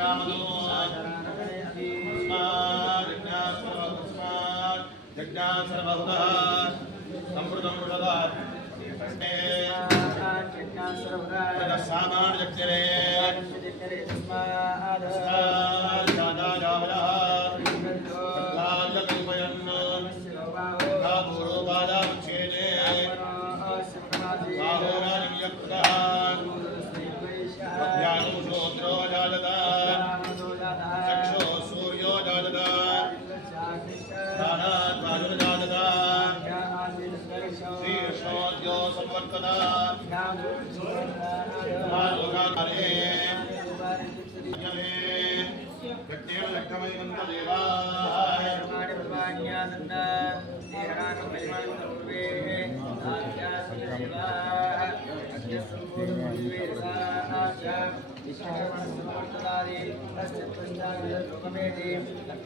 Sama, the Kerry, the Kerry, the Kerry, the Kerry, the Kerry, the Kerry, the Kerry, the श्रीशोद्यो संवर्तदा मालोकारे शक्तिः लक्ष्मयि मन्त्रदेवाः ब्रह्माण्यसन्ना देहरानुमयमानुपूर्वे आद्यासदेवाः अत्यसम्पूर्णपूर्वे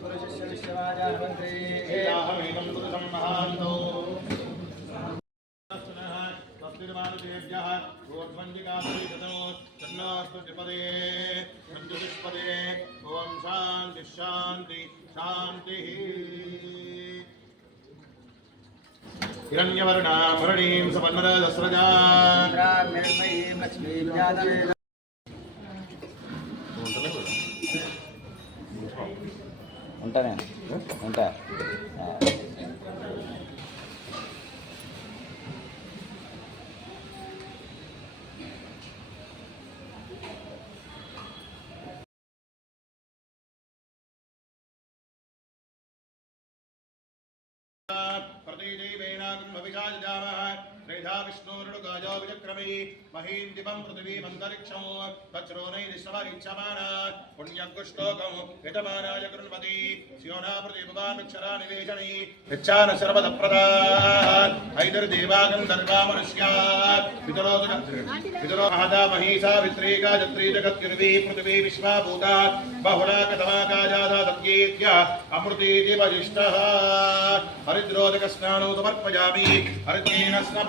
पुरुषस्य विश्ववाजा मन्त्रे महान्तौ ष्टपदे पञ्चदुष्पदे ॐ शान्ति शान्ति शान्तिः हिरण्यवर्णाभरणीं समन्वदस्रजा ఉంటా నేను ఉంటా ఆ. प्रतिदैवेनागं भविषाजामः त्रेधा विष्णोरुगाजो विचक्रमे महीं दिवं पृथिवीमन्तरिक्षं तच्छ्रोणैरिश्रवगिच्छमाना पुण्यगुष्टोकं यजमानाय कृण्वति स्योना प्रतिभवानक्षरा निवेशनै यच्छान सर्वदप्रदात् ऐदर्देवागं सर्वा मनुष्यात् पितरो पितरो महता महिषा वित्रीका जत्री जगत्युर्वी पृथिवी विश्वा भूता बहुला कथमाकाजादा तद्गीत्य अमृतीति वजिष्ठः हरिद्रोदकस्नानो समर्पयामि हरिद्रेण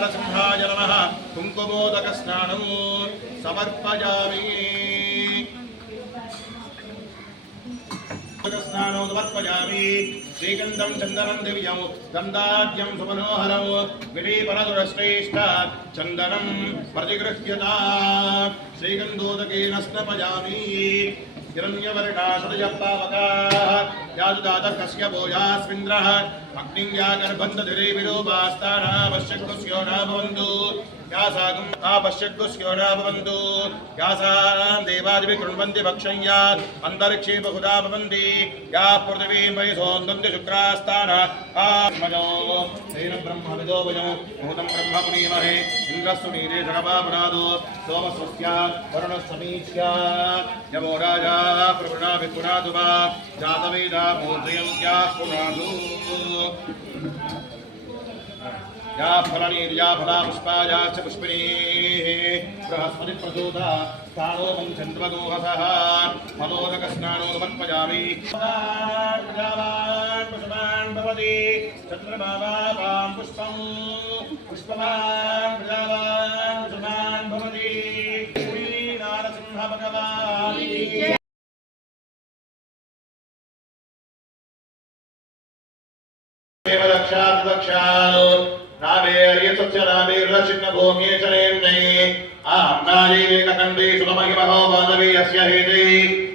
నరసింహాయ నమ కుంకుమోదక స్నానం సమర్పయామి స్నానం సమర్పయామి चन्दनं दिव्यं गन्धाद्यं सुमनोहरं विलीपनदुरश्रेष्ठ चन्दनं प्रतिगृह्यता श्रीगन्धोदकेन स्नपयामि हिरण्यवर्णाशदयपावकाः याजुदातः कस्य भोजास्मिन्द्रः अग्निं या गर्भन्तधिरे विरूपास्तानावश्यक्तस्यो न भवन्तु या सागं आपश्यक्तस्यो न भवन्तु या सा देवादिभिः कृण्वन्ति भक्षय्या अन्तरिक्षे बहुधा भवन्ति या पृथिवीं वै सोन्दन्ति शुक्रास्तान आत्मजो तेन वयो ब्रह्म पुनीमहे इन्द्रस्तु नीरे जगपापुनादो सोमस्वस्यात् यमो राजा प्रवृणा विपुनातु वा जातवेदा मूर्धयन्त्याः पुनातु या फलनीर्या फला पुष्पाया च पुष्पिणीः बृहस्पति प्रसूता स्थानोपं चन्द्रदोहसः मदोदकस्नानो భవతి చంద్రమాలాపాం పుష్పం పుష్పవాన్ ప్రజావాన్ సుమాన్ భవతి శ్రీ నారసింహ భగవాన్ దేవలక్షాక్షాలు నాభేర్యసస్యనాభేర్లక్షిణ భూమ్యే చరేణ్యై ఆ అన్నాయే కండే సుమహిమహో బాధవీయస్య హేతే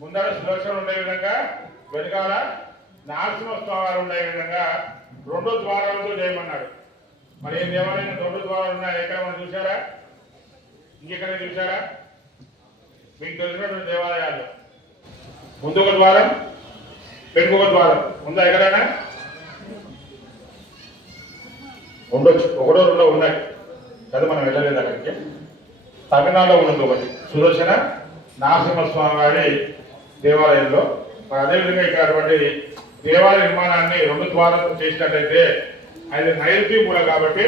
ముందర సుదర్శనం ఉండే విధంగా వెనకాల నరసింహస్వామి ఉండే విధంగా రెండు ద్వారాలతో చేయమన్నాడు. మరి ఏం దేవాలయం? రెండు ద్వారాలు ఉన్నాయి. ఎక్కడ మనం చూసారా ఇంకెక్కడ చూసారా మీకు తెలిసినటువంటి దేవాలయాలు. ముందు ఒక ద్వారం వెనుక ద్వారం. ఉందా ఎక్కడైనా? ఉండొచ్చు. ఒకటో రెండో ఉన్నాయి. కదా మనం వెళ్ళలేదు అక్కడికి. తమిళనాడులో ఉన్నది ఒకటి. సుదర్శన నరసింహస్వామి వారి దేవాలయంలో. మరి అదేవిధంగా ఇక్కడ అటువంటి దేవాలయ నిర్మాణాన్ని రెండు ద్వారాలతో చేసినట్లయితే అది నైరుతి మూల కాబట్టి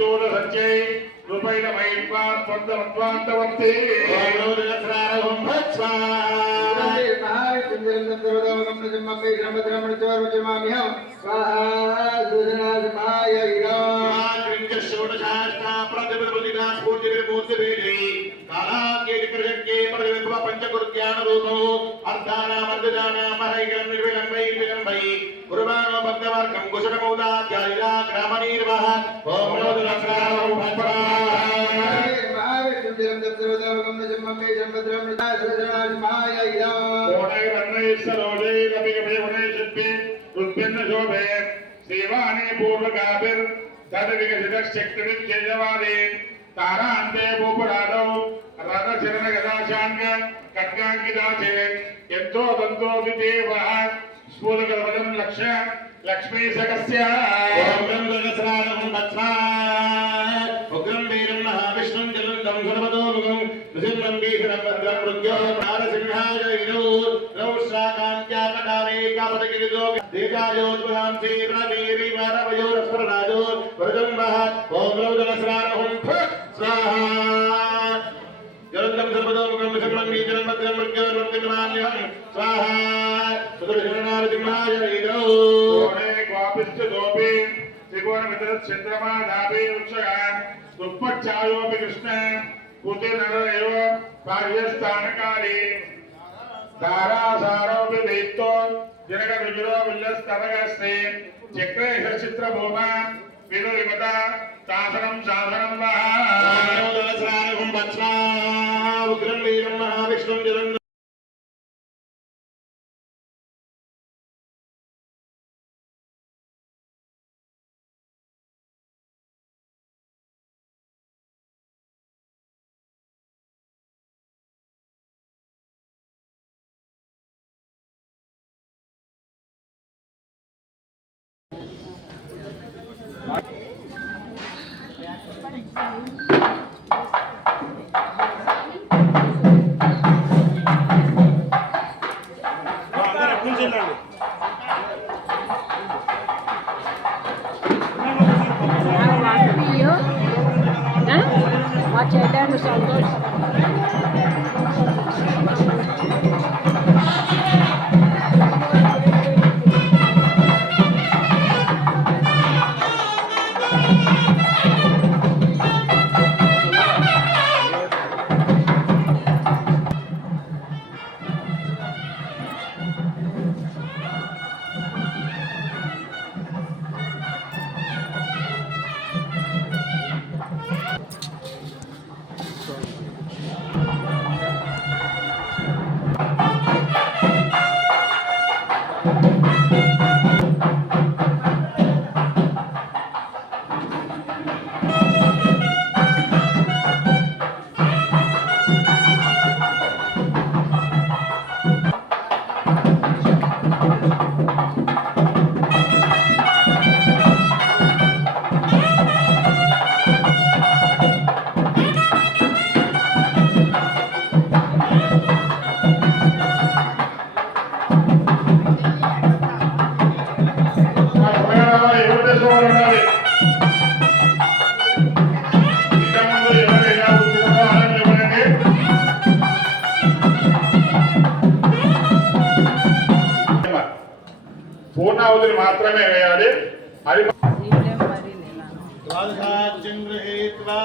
స్థూల సంచై రూపైన మహిమా స్వంతమత్వాంతవంతే ఓం శోభే సేవానే తద్ వికసిత శక్తి విజయవాదే తారాంతే భూపురాదౌ రథ చరణ గదాశాంగ ఖడ్గాంగిదాచే ఎంతో దంతో విదేవ స్ఫూలకవదం లక్ష్య లక్ష్మీ సకస్య मुखम नृसिंहं भीषणं भद्रं मृत्योः प्राणसिंहाय विनौ रौश्राकान्त्याकटारे कापदगिरिजो दीर्घायोद्भुतां श्रीरवीरिमारवयोरस्वरराजो वरदम्बः ॐ रौदनस्रारहुं स्वाहा जलन्दं सर्वदोमुखं नृसिंहं भीषणं भद्रं मृत्योर्वर्तिमान्यहं स्वाहा सुदर्शनारसिंहाय विनौ क्वापिश्च गोपी त्रिकोणमितरच्छिन्द्रमा दापे वृक्षः दुप्पच्छायोऽपि कृष्णः త్రికోణ మిత్ర చంద్రమా ధారాసారోపి దైత్తో జనక రుజురో విల్లస్తరగస్తే చక్రేష చిత్ర శాసనం శాసనం వహ పూర్ణావతిని మాత్రమే వేయాలి. అది ద్వాదశాచ్యం గృహీత్వా.